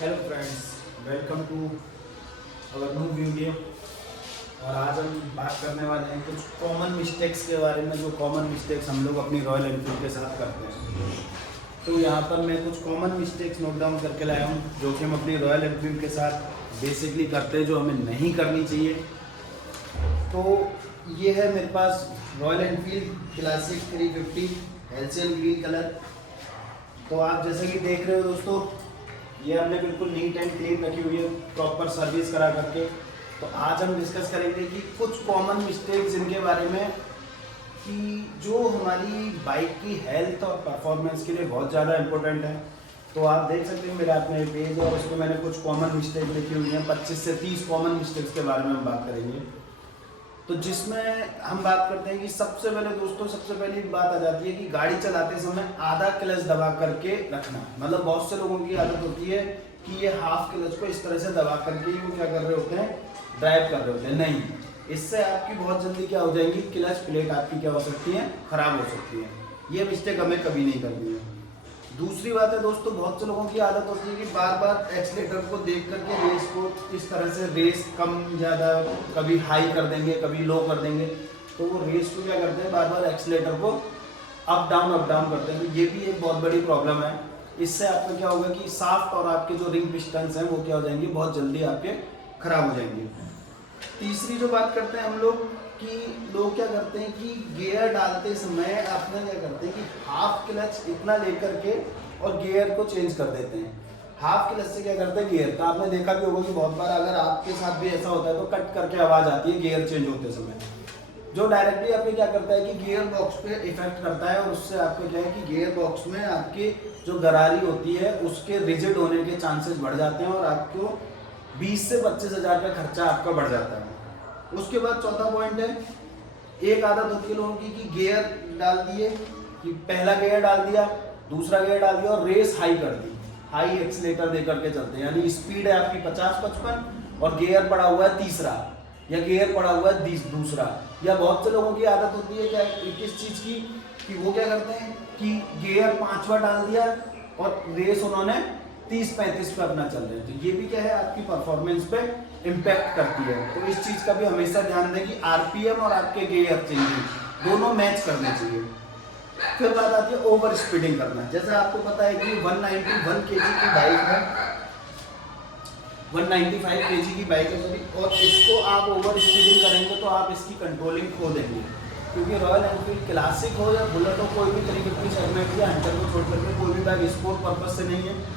Hello friends, welcome to our new video. और आज हम बात करने वाले हैं कुछ कॉमन मिस्टेक्स के बारे में, जो कॉमन मिस्टेक्स हम लोग अपनी रॉयल एनफील्ड के साथ करते हैं। तो यहाँ पर मैं कुछ कॉमन मिस्टेक्स नोट डाउन करके लाया हूँ, जो कि हम अपनी रॉयल एनफील्ड के साथ बेसिकली करते हैं, जो हमें नहीं करनी चाहिए। तो ये है मेरे पास Royal Enfield Classic 350 halcyon green colour. तो आप जैसे कि देख रहे हो दोस्तों, ये हमने बिल्कुल नीट एंड क्लीन रखी हुई है, प्रॉपर सर्विस करा करके। तो आज हम डिस्कस करेंगे कि कुछ कॉमन मिस्टेक्स इनके बारे में, कि जो हमारी बाइक की हेल्थ और परफॉर्मेंस के लिए बहुत ज़्यादा इम्पोर्टेंट है। तो आप देख सकते हैं मेरे हाथ में पेज, और उसमें मैंने कुछ कॉमन मिस्टेक लिखी हुई हैं। 25 से 30 कॉमन मिस्टेक्स के बारे में हम बात करेंगे। तो जिसमें हम बात करते हैं कि सबसे पहले दोस्तों, सबसे पहली बात आ जाती है कि गाड़ी चलाते समय आधा क्लच दबा करके रखना। मतलब बहुत से लोगों की आदत होती है कि ये हाफ क्लच को इस तरह से दबा करके ही वो क्या कर रहे होते हैं, ड्राइव कर रहे होते हैं। नहीं, इससे आपकी बहुत जल्दी क्या हो जाएगी, क्लच प्लेट आपकी क्या हो सकती है, खराब हो सकती है। ये मिस्टेक हमें कभी नहीं करनी है। दूसरी बात है दोस्तों, बहुत से लोगों की आदत होती है कि बार बार एक्सीलेटर को देख करके रेस को इस तरह से रेस कम ज़्यादा, कभी हाई कर देंगे कभी लो कर देंगे। तो वो रेस को क्या करते हैं, बार बार एक्सीलेटर को अप डाउन करते हैं। तो ये भी एक बहुत बड़ी प्रॉब्लम है। इससे आपका क्या होगा कि साफ्ट और आपके जो रिंग पिस्टन्स हैं वो क्या हो जाएंगे, बहुत जल्दी आपके खराब हो जाएंगे। तीसरी जो बात करते हैं हम लोग, कि लोग क्या करते हैं कि गियर डालते समय अपना क्या करते हैं कि हाफ क्लच इतना लेकर के और गियर को चेंज कर देते हैं। हाफ क्लच से क्या करते हैं, गियर का आपने देखा भी होगा कि बहुत बार अगर आपके साथ भी ऐसा होता है तो कट करके आवाज़ आती है गियर चेंज होते समय, जो डायरेक्टली आपके क्या करता है कि गियर बॉक्स पे इफेक्ट करता है। और उससे आपको क्या है कि गियर बॉक्स में आपकी जो गरारी होती है उसके रिजिड होने के चांसेस बढ़ जाते हैं, और आपको 20 से 25 हज़ार का खर्चा आपका बढ़ जाता है। उसके बाद चौथा पॉइंट है, एक आदत होती है लोगों की कि गियर डाल दिए, कि पहला गियर डाल दिया, दूसरा गियर डाल दिया और रेस हाई कर दी, हाई एक्सीलेटर दे करके चलते हैं। यानी स्पीड है आपकी 50-55 और गियर पड़ा हुआ है तीसरा, या गियर पड़ा हुआ है दूसरा। या बहुत से लोगों की आदत होती है क्या, किस चीज़ की, कि वो क्या करते हैं कि गियर 5वां डाल दिया और रेस उन्होंने 30-35 पे अपना चल रहे हैं। तो ये भी क्या है, आपकी परफॉर्मेंस पे इम्पैक्ट करती है। तो इस चीज़ का भी हमेशा ध्यान दें कि आरपीएम और आपके गियर चेंजिंग दोनों मैच करने चाहिए। फिर बात आती है ओवर स्पीडिंग करना। जैसे आपको पता है कि 191 केजी की बाइक है, 195 केजी की बाइक है सॉरी, और इसको आप ओवर स्पीडिंग करेंगे तो आप इसकी कंट्रोलिंग खो देंगे। क्योंकि रॉयल एनफील्ड क्लासिक हो या बुलेट हो, कोई भी तरीके की सेगमेंट या हंटर को छोड़ करके कोई भी बाइक स्पोर्ट पर्पज से नहीं है।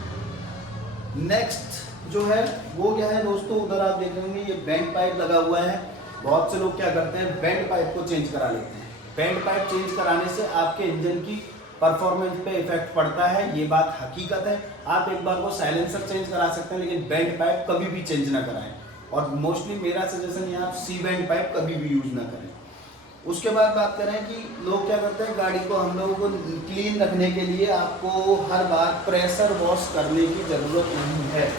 नेक्स्ट जो है वो क्या है दोस्तों, उधर आप देखेंगे ये बेंड पाइप लगा हुआ है। बहुत से लोग क्या करते हैं, बेंड पाइप को चेंज करा लेते हैं। बेंड पाइप चेंज कराने से आपके इंजन की परफॉर्मेंस पे इफेक्ट पड़ता है, ये बात हकीकत है। आप एक बार वो साइलेंसर चेंज करा सकते हैं, लेकिन बेंड पाइप कभी भी चेंज ना कराएं। और मोस्टली मेरा सजेशन है आप सी बेंड पाइप कभी भी यूज ना करें। उसके बाद बात करें कि लोग क्या करते हैं, गाड़ी को हम लोगों को क्लीन रखने के लिए आपको हर बार प्रेशर वॉश करने की ज़रूरत नहीं है।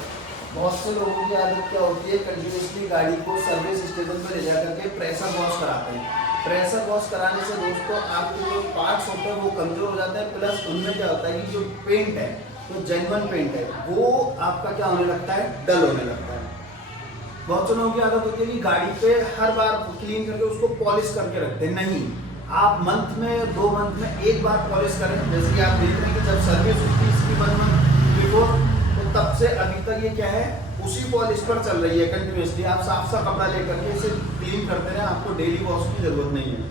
बहुत से लोगों की आदत क्या होती है, कंटिन्यूसली गाड़ी को सर्विस स्टेशन पर ले जा करके प्रेशर वॉश कराते हैं। प्रेशर वॉश कराने से दोस्तों आपके जो पार्ट्स होते हैं वो कमज़ोर हो जाते हैं, प्लस उनमें क्या होता है कि जो पेंट है, तो जेन्युइन पेंट है, वो आपका क्या होने लगता है, डल होने लगता है। बहुत से लोगों की आदत होती है कि गाड़ी पे हर बार क्लीन करके उसको पॉलिश करके रखते हैं। नहीं, आप मंथ में 2 मंथ में एक बार पॉलिश करें। जैसे कि आप देख रहे हैं कि जब सर्विस होती है इसकी 1 मंथ बिफोर, तो तब से अभी तक ये क्या है, उसी पॉलिश पर चल रही है कंटिन्यूसली। आप साफ सा कपड़ा लेकर के इसे क्लीन करते रहें, आपको डेली वॉश की जरूरत नहीं है।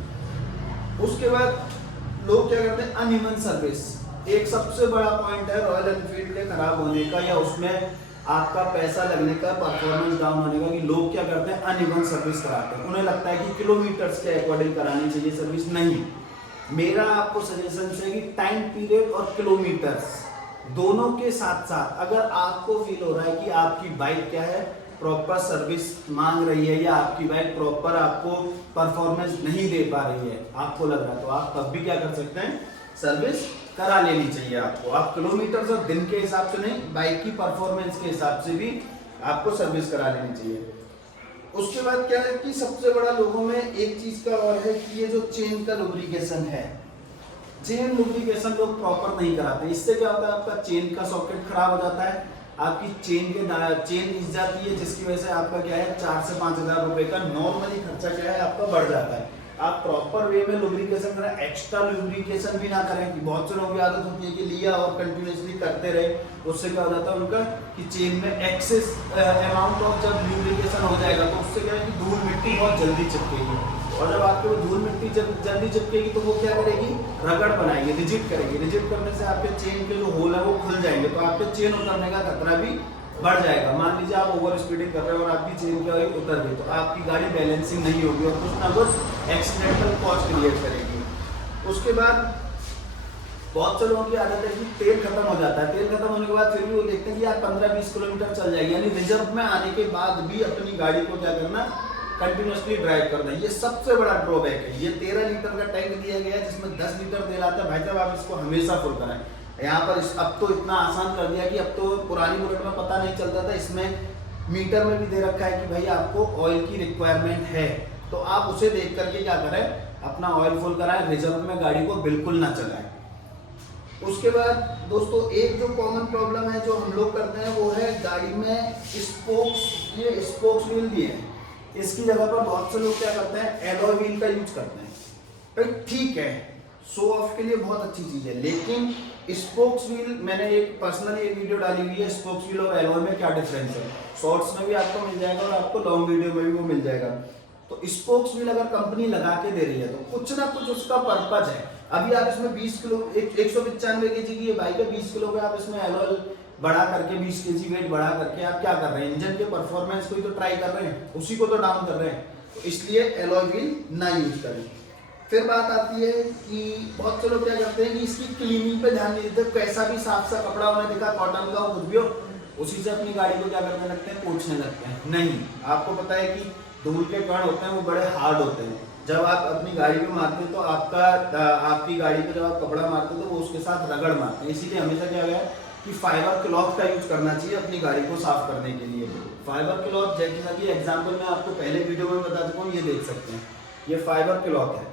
उसके बाद लोग क्या करते हैं, अनइवन सर्विस। एक सबसे बड़ा पॉइंट है रॉयल एनफील्ड के खराब होने का, या उसमें आपका पैसा लगने का, परफॉर्मेंस डाउन होने का, कि लोग क्या करते हैं, अनइवन सर्विस कराते हैं। उन्हें लगता है कि किलोमीटर्स के अकॉर्डिंग करानी चाहिए सर्विस। नहीं, मेरा आपको सजेशन है कि टाइम पीरियड और किलोमीटर्स दोनों के साथ साथ, अगर आपको फील हो रहा है कि आपकी बाइक क्या है, प्रॉपर सर्विस मांग रही है, या आपकी बाइक प्रॉपर आपको परफॉर्मेंस नहीं दे पा रही है, आपको लग रहा है, तो आप तब भी क्या कर सकते हैं, सर्विस करा लेनी चाहिए आपको। आप किलोमीटर और दिन के हिसाब से नहीं, बाइक की परफॉर्मेंस के हिसाब से भी आपको सर्विस करा लेनी चाहिए। उसके बाद क्या है कि सबसे बड़ा लोगों में एक चीज का और है कि ये जो चेन का लुब्रिकेशन है, चेन लुब्रिकेशन लोग प्रॉपर नहीं कराते। इससे क्या होता है, आपका चेन का सॉकेट खराब हो जाता है, आपकी चेन घिस जाती है, जिसकी वजह से आपका क्या है 4 से 5 हज़ार रुपए का नॉर्मली खर्चा क्या है आपका बढ़ जाता है। आप प्रॉपर वे में लुब्रिकेशन करें, एक्स्ट्रा लुब्रिकेशन भी ना करें। कि बहुत से लोगों की आदत होती है कि लिया और कंटिन्यूसली करते रहे, उससे क्या हो जाता है उनका कि चेन में एक्सेस अमाउंट ऑफ जब लुब्रिकेशन हो जाएगा तो उससे क्या है कि धूल मिट्टी बहुत जल्दी चिपकेगी, और जब आपके वो धूल मिट्टी जल्दी चिपकेगी तो वो क्या करेगी, रगड़ बनाएगी, रिजिड करेगी। रिजिड करने से आपके चेन के जो होल है वो खुल जाएंगे, तो आपके चेन उतरने का खतरा भी बढ़ जाएगा। मान लीजिए आप ओवर स्पीडिंग कर रहे हो और आपकी चेन क्या हुई, उतर गई, तो आपकी गाड़ी बैलेंसिंग नहीं होगी और कुछ ना कुछ एक्सीडेंटल कॉज क्रिएट करेगी। उसके बाद बहुत से लोगों की आदत है कि तेल खत्म हो जाता है, तेल खत्म होने के बाद फिर भी वो देखते हैं कि यार 15-20 किलोमीटर चल जाएगी, यानी रिजर्व में आने के बाद भी अपनी गाड़ी को क्या करना, कंटिन्यूसली ड्राइव करना। ये सबसे बड़ा ड्रॉबैक है। ये 13 लीटर का टैंक दिया गया है जिसमें 10 लीटर तेल आता है। भाई साहब आप इसको हमेशा फुल कराएं। यहाँ पर अब तो इतना आसान कर दिया कि अब तो पुरानी बुलेट में पता नहीं चलता था, इसमें मीटर में भी दे रखा है कि भाई आपको ऑयल की रिक्वायरमेंट है, तो आप उसे देख करके क्या करें, अपना ऑयल फुल कराएं, रिजर्व में गाड़ी को बिल्कुल ना चलाएं। उसके बाद दोस्तों एक जो कॉमन प्रॉब्लम है जो हम लोग करते हैं वो है गाड़ी में स्पोक्स, ये स्पोक्स व्हील भी है, इसकी जगह पर बहुत से लोग क्या करते हैं, एलॉय व्हील का यूज करते हैं। भाई ठीक है, शो ऑफ के लिए बहुत अच्छी चीज है, लेकिन स्पोक्स व्हील, मैंने एक पर्सनली एक वीडियो डाली हुई है स्पोक्स व्हील और एलॉय में क्या डिफरेंस है, शॉर्ट्स में भी आपको मिल जाएगा और आपको लॉन्ग वीडियो में भी वो मिल जाएगा। तो स्पोक्स व्हील अगर कंपनी लगा के दे रही है तो कुछ ना कुछ उसका पर्पज है। अभी आप इसमें 20 किलो 195 केजी की ये बाइक है, 20 किलो का आप इसमें एलॉय बढ़ा करके 20 केजी वेट बढ़ा करके आप क्या कर रहे हैं, इंजन के परफॉर्मेंस को ही तो ट्राई कर रहे हैं, उसी को तो डाउन कर रहे हैं, तो इसलिए एलॉय व्हील ना यूज करें। फिर बात आती है कि बहुत से लोग क्या करते हैं कि इसकी क्लीनिंग पे ध्यान नहीं देते, कैसा भी साफ सा कपड़ा उन्हें दिखा, कॉटन का कुछ भी हो, उसी से अपनी गाड़ी को क्या करने लगते हैं, पोंछने लगते हैं। नहीं, आपको पता है कि धूल के कण होते हैं वो बड़े हार्ड होते हैं, जब आप अपनी गाड़ी पे मारते हैं तो आपकी गाड़ी पे जब आप कपड़ा मारते हैं तो वो उसके साथ रगड़ मारते हैं। इसीलिए हमेशा क्या गया है कि फाइबर क्लॉथ का यूज करना चाहिए अपनी गाड़ी को साफ करने के लिए। फाइबर क्लॉथ जैसा कि एग्जांपल मैं आपको पहले वीडियो में बता चुका हूँ, ये देख सकते हैं, ये फाइबर क्लॉथ है,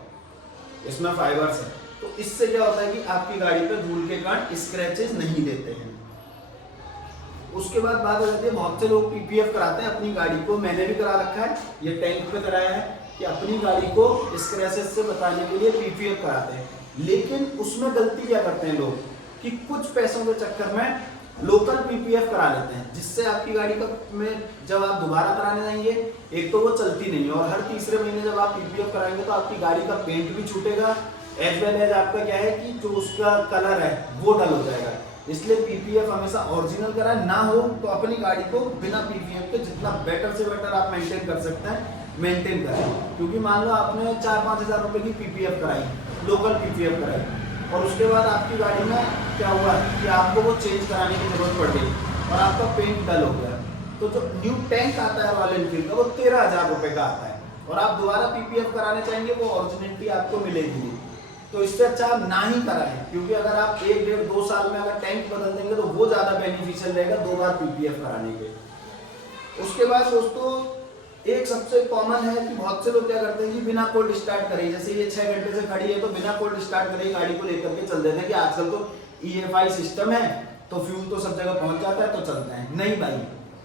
इसमें फाइबर्स है, तो इससे क्या होता है कि आपकी गाड़ी पे धूल के कण स्क्रैचेस नहीं देते हैं। उसके बाद बात हो जाती है, बहुत से लोग पीपीएफ कराते हैं अपनी गाड़ी को, मैंने भी करा रखा है, ये टैंक पे कराया है कि अपनी गाड़ी को स्क्रैचेस से बचाने के लिए पीपीएफ कराते हैं। लेकिन उसमें गलती क्या करते हैं लोग कि कुछ पैसों के चक्कर में लोकल पीपीएफ करा लेते हैं, जिससे आपकी गाड़ी का में जब आप दोबारा कराने जाएंगे एक तो वो चलती नहीं है, और हर तीसरे महीने जब आप पीपीएफ कराएंगे तो आपकी गाड़ी का पेंट भी छूटेगा, एज वेल एज आपका क्या है कि जो उसका कलर है वो डल हो जाएगा। इसलिए पीपीएफ हमेशा ओरिजिनल कराएं, ना हो तो अपनी गाड़ी को बिना पीपीएफ के जितना बेटर से बेटर आप मेंटेन कर सकते हैं मेंटेन करें। क्योंकि मान लो आपने 4-5 हज़ार रुपए की पीपीएफ कराई, लोकल पीपीएफ कराई, और उसके बाद आपकी गाड़ी में क्या हुआ कि आपको वो चेंज कराने की जरूरत पड़ गई और आपका पेंट डल हो गया, तो जो न्यू टैंक आता है रॉयल एनफील्ड का वो 13,000 रुपए का आता है, और आप दोबारा पीपीएफ कराने चाहेंगे वो ओरिजिनलिटी आपको मिलेगी नहीं। तो इससे अच्छा आप ना ही कराएं, क्योंकि अगर आप 1-1.5-2 साल में अगर टैंक बदल देंगे तो वो ज्यादा बेनिफिशियल रहेगा 2 बार पीपीएफ कराने के। उसके बाद दोस्तों एक सबसे कॉमन है कि बहुत से लोग क्या करते हैं कि बिना कोल्ड स्टार्ट करे, जैसे ये 6 घंटे से खड़ी है तो बिना कोल्ड स्टार्ट करे गाड़ी को लेकर के चल देते हैं कि आजकल तो EFI सिस्टम है तो फ्यूल तो सब जगह पहुंच जाता है तो चलते हैं। नहीं भाई,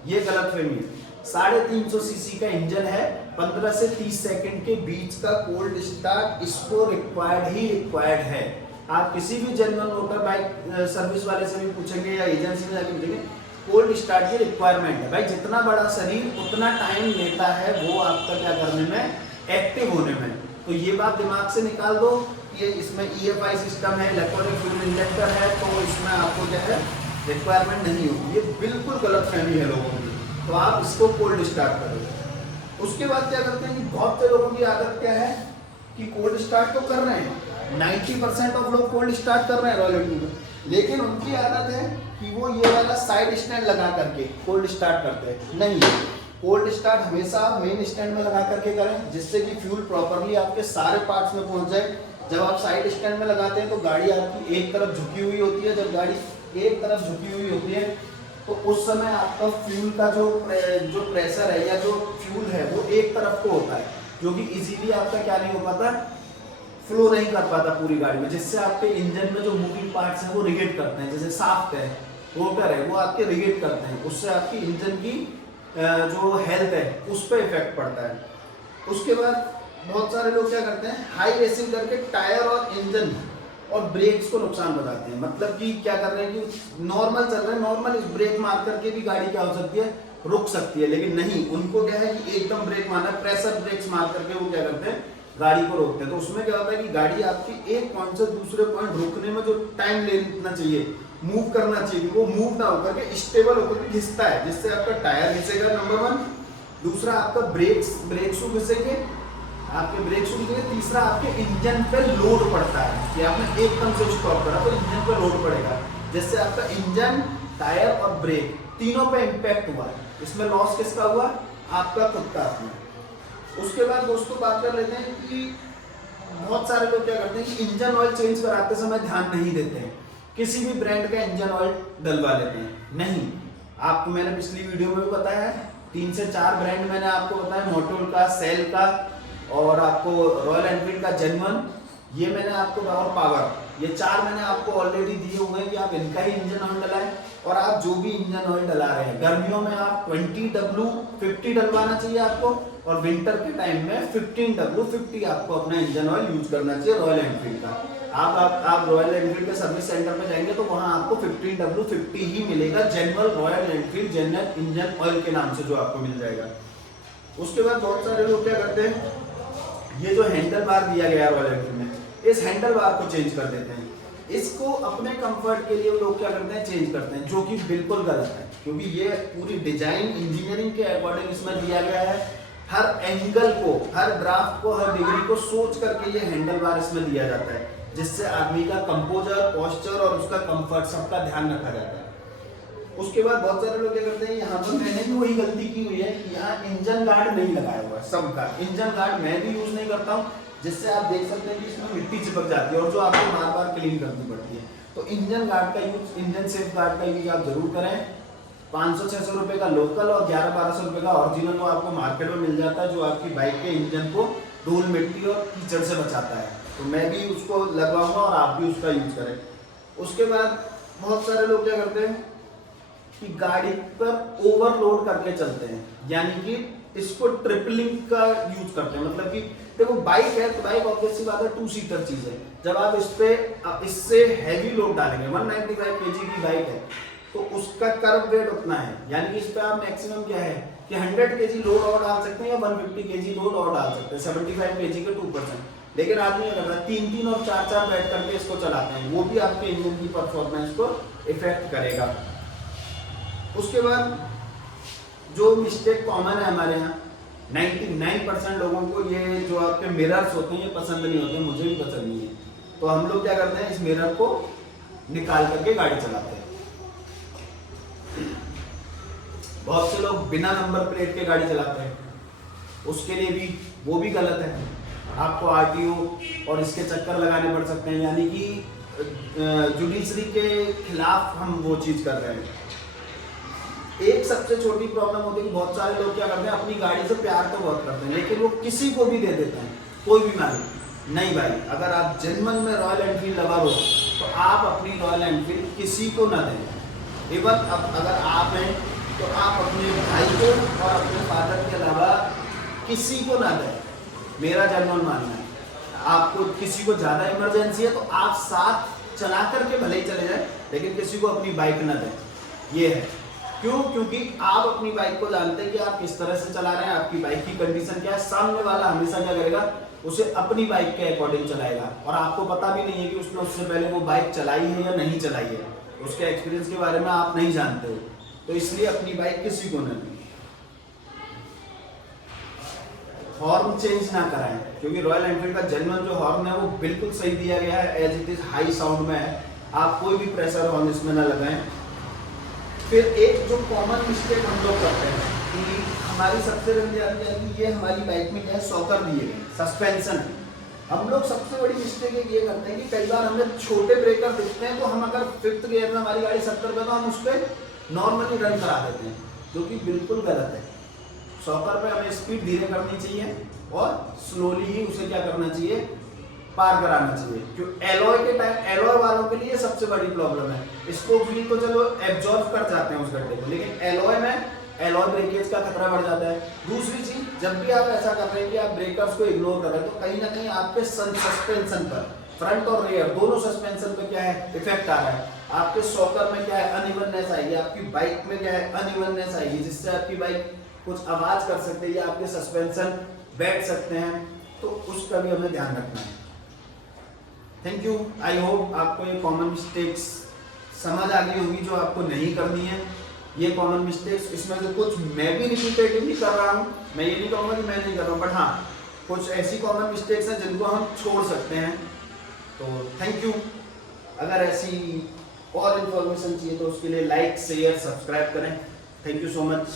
ये गलतफहमी है। 350 सीसी का इंजन है, 15 से 30 सेकंड के बीच का कोल्ड स्टार्ट इसको रिक्वायर्ड है। आप किसी भी जनरल मोटर बाइक सर्विस वाले से भी पूछेंगे या एजेंसी में जाके पूछेंगे, कोल्ड स्टार्ट की रिक्वायरमेंट है। भाई जितना बड़ा शरीर उतना टाइम लेता है वो आपका क्या करने में, एक्टिव होने में। तो ये बात दिमाग से निकाल दो, ये इसमें EFI सिस्टम है, इलेक्ट्रॉनिक फ्यूल इंजेक्टर है, तो इसमें आपको क्या है रिक्वायरमेंट नहीं होगी। ये बिल्कुल गलतफहमी है लोगों की, तो आप इसको कोल्ड स्टार्ट करो। उसके बाद क्या करते हैं कि बहुत से लोगों की आदत क्या है कि कोल्ड स्टार्ट तो कर रहे हैं, 90% ऑफ लोग कोल्ड स्टार्ट कर रहे हैं रॉयल एनफील्ड में, लेकिन उनकी आदत है कि वो ये वाला साइड स्टैंड लगा करके कोल्ड स्टार्ट करते हैं। नहीं, कोल्ड स्टार्ट हमेशा मेन स्टैंड में लगा करके करें, जिससे कि फ्यूल प्रॉपरली आपके सारे पार्ट्स में पहुंच जाए। जब आप साइड स्टैंड में लगाते हैं तो गाड़ी आपकी एक तरफ झुकी हुई होती है, जब गाड़ी एक तरफ झुकी हुई होती है तो उस समय आपका फ्यूल का जो प्रेशर है या जो फ्यूल है वो एक तरफ को होता है, जो कि इजीली आपका क्या नहीं हो पाता, फ्लो नहीं कर पाता पूरी गाड़ी में, जिससे आपके इंजन में जो मूविंग पार्ट्स हैं वो रिगेट करते हैं, जैसे शाफ्ट है, रोटर है वो आपके रिगेट करते हैं, उससे आपकी इंजन की जो हेल्थ है उस पर इफेक्ट पड़ता है। उसके बाद बहुत सारे लोग क्या करते हैं, हाई रेसिंग करके टायर और इंजन और ब्रेक्स को नुकसान बताते हैं। मतलब कि क्या कर रहे हैं कि नॉर्मल चल रहे हैं, नॉर्मल इस ब्रेक मार करके भी गाड़ी क्या हो सकती है, रुक सकती है, लेकिन नहीं, उनको क्या है कि एकदम ब्रेक मारना है, प्रेशर ब्रेक्स मार करके वो क्या करते हैं, गाड़ी को रोकते हैं। तो उसमें क्या होता है कि गाड़ी आपकी एक पॉइंट से दूसरे पॉइंट रुकने में जो टाइम लेना चाहिए, मूव करना चाहिए, वो मूव ना होकर के स्टेबल होकर के घिसता है, जिससे आपका टायर घिसेगा, नंबर 1। दूसरा आपका ब्रेक शू घिसेंगे, आपके ब्रेक शू घिसेंगे। तीसरा आपके इंजन पे लोड पड़ता है कि आपने एकदम से स्टॉप करा तो इंजन पे लोड पड़ेगा, जिससे आपका इंजन, टायर और ब्रेक तीनों पे इम्पैक्ट हुआ है। इसमें लॉस किसका हुआ, आपका खुद का अपना। उसके बाद दोस्तों बात कर लेते हैं कि बहुत सारे लोग क्या करते हैं कि इंजन ऑयल चेंज कराते समय ध्यान नहीं देते हैं, किसी भी ब्रांड का इंजन ऑयल डलवा लेते हैं। नहीं, आपको मैंने पिछली वीडियो में भी बताया है, 3 से 4 ब्रांड मैंने आपको बताया, मोटोल का, सेल का और आपको रॉयल एनफील्ड का जेन्युइन, ये मैंने आपको, और पावर, ये 4 मैंने आपको ऑलरेडी दिए हुए हैं कि आप इनका ही इंजन ऑयल डलाएं। और आप जो भी इंजन ऑयल डला रहे हैं, गर्मियों में आप 20W50 डलवाना चाहिए आपको, और विंटर के टाइम में 15W50 आपको अपना इंजन ऑयल यूज करना चाहिए रॉयल एनफील्ड का। आप रॉयल एनफील्ड के सर्विस सेंटर पे जाएंगे तो वहां आपको 15W50 ही मिलेगा, genuine royal Enfield genuine engine oil के नाम से जो आपको मिल जाएगा। उसके बाद बहुत सारे लोग क्या करते हैं, ये जो हैंडल बार दिया गया है रॉयल एनफील्ड में, इस हैंडल बार को चेंज कर देते हैं। इसको अपने कंफर्ट के लिए लोग क्या करते हैं, चेंज करते हैं, जो कि बिल्कुल गलत है, क्योंकि ये पूरी डिजाइन इंजीनियरिंग के अकॉर्डिंग इसमें दिया गया है। हर एंगल को, हर ड्राफ्ट को, हर डिग्री को सोच करके ये हैंडल बार इसमें दिया जाता है, जिससे आदमी का कंपोजर, पोस्चर और उसका कंफर्ट सबका ध्यान रखा जाता है। उसके बाद बहुत सारे लोग क्या करते हैं, यहाँ पर मैंने भी वही गलती की हुई है कि यहाँ इंजन गार्ड नहीं लगाया हुआ है सबका। इंजन गार्ड मैं भी यूज नहीं करता हूँ, जिससे आप देख सकते हैं कि इसमें मिट्टी चिपक जाती है और जो आपको बार बार क्लीन करनी पड़ती है। तो इंजन गार्ड का यूज, इंजन सेफ गार्ड का यूज आप जरूर करें। 500-600 रुपए का लोकल और 1100-1200 रुपए का ओरिजिनल वो आपको मार्केट में मिल जाता है, जो आपकी बाइक के इंजन को धूल, मिट्टी और कीचड़ से बचाता है। तो मैं भी उसको लगवाऊंगा और आप भी उसका यूज करें। उसके बाद बहुत सारे लोग क्या करते हैं कि गाड़ी पर ओवरलोड करके चलते हैं, यानी कि इसको ट्रिपलिंग का यूज करते हैं। मतलब कि देखो बाइक है तो बाइक ऑब्वियस सी बात है 2 सीटर चीज है, जब आप इस पे इससे हैवी लोड डालेंगे, 195 kg की बाइक है तो उसका कर्व वेट उतना है, यानी कि इस पे आप मैक्सिमम क्या है कि 100 kg लोड और डाल सकते हैं या 150 kg लोड और डाल सकते हैं, 75 kg के 2%। लेकिन आदमी क्या करता है 3-3 और 4-4 बैठ करके इसको चलाते हैं, वो भी आपके इंजन की परफॉर्मेंस को इफेक्ट करेगा। उसके बाद जो मिस्टेक कॉमन है हमारे यहाँ, 99% लोगों को ये जो आपके मिरर्स होते हैं ये पसंद नहीं होते, मुझे भी पसंद नहीं है। तो हम लोग क्या करते हैं, इस मिरर को निकाल करके गाड़ी चलाते हैं। बहुत से लोग बिना नंबर प्लेट के गाड़ी चलाते हैं, उसके लिए भी वो भी गलत है। आपको आरटीओ और इसके चक्कर लगाने पड़ सकते हैं, यानी कि जुडिशरी के खिलाफ हम वो चीज कर रहे हैं। एक सबसे छोटी प्रॉब्लम होती है कि बहुत सारे लोग क्या करते हैं, अपनी गाड़ी से प्यार तो बहुत करते हैं लेकिन वो किसी को भी दे देते हैं, कोई भी मालिक। नहीं भाई, अगर आप जेन्युइन में रॉयल एनफील्ड लवर हो तो आप अपनी रॉयल एनफील्ड किसी को ना दें। इवन अगर आप हैं तो आप अपने भाई को और अपने फादर के अलावा किसी को ना दें, मेरा जेन्युइन मानना है। आपको किसी को ज़्यादा इमरजेंसी है तो आप साथ चला करके भले ही चले जाए, लेकिन किसी को अपनी बाइक ना दें। ये है क्यों? क्योंकि आप अपनी बाइक को जानते हैं कि आप किस तरह से चला रहे हैं, आपकी बाइक की कंडीशन क्या है। सामने वाला हमेशा क्या करेगा, उसे अपनी बाइक के अकॉर्डिंग चलाएगा और आपको पता भी नहीं है कि उसने उससे पहले वो बाइक चलाई है या नहीं चलाई है, उसके एक्सपीरियंस के बारे में आप नहीं जानते हो। तो इसलिए अपनी बाइक किसी को न दें। हॉर्न चेंज ना कराएं, क्योंकि रॉयल एनफील्ड का जेन्युइन जो हॉर्न है वो बिल्कुल सही दिया गया है, as it is high sound में है। आप कोई भी प्रेशर हॉर्न इसमें ना लगाएं। फिर एक जो कॉमन मिस्टेक हम लोग करते हैं कि हमारी सबसे बड़ी आदत है कि ये हमारी बाइक में क्या है, सॉकर दिए गए, सस्पेंशन। हम लोग सबसे बड़ी मिस्टेक ये करते हैं कि कई बार हमें छोटे ब्रेकर दिखते हैं तो हम अगर 5th गियर में हमारी गाड़ी 70 पे तो हम उस पर नॉर्मली रन करा देते हैं, जो कि बिल्कुल गलत है। सॉकर पे हमें स्पीड धीरे करनी चाहिए और स्लोली ही उसे क्या करना चाहिए, पार कराना चाहिए। क्यों? एलॉय के टाइम, एलॉय वालों के लिए सबसे सबसे बड़ी प्रॉब्लम है। स्पोक व्हील तो चलो एब्जॉर्ब कर जाते हैं उस गड्ढे को, लेकिन एलॉय में एलॉय ब्रेकेज का खतरा बढ़ जाता है। दूसरी चीज, जब भी आप ऐसा कर रहे हैं कि आप ब्रेकर्स को इग्नोर कर रहे हैं, तो कहीं ना कहीं आपके सस्पेंशन पर, फ्रंट और रेयर दोनों सस्पेंशन पे क्या है इफेक्ट आ रहा है। आपके शॉकर में क्या है अनइवननेस आएगी, आपकी बाइक में क्या है अनइवननेस आएगी, जिससे आपकी बाइक कुछ आवाज कर सकती है या आपके सस्पेंशन बैठ सकते हैं, तो उसका भी हमें ध्यान रखना है। Thank you. आई होप आपको ये कॉमन मिस्टेक्स समझ आ गई होगी जो आपको नहीं करनी है। ये कॉमन मिस्टेक्स, इसमें से कुछ मैं भी रिपीटेटिवली कर रहा हूँ, मैं ये नहीं कहूँगा कि मैं नहीं कर रहा हूँ, बट हाँ कुछ ऐसी कॉमन मिस्टेक्स हैं जिनको हम छोड़ सकते हैं। तो थैंक यू। अगर ऐसी और इन्फॉर्मेशन चाहिए तो उसके लिए लाइक शेयर सब्सक्राइब करें। Thank you so much.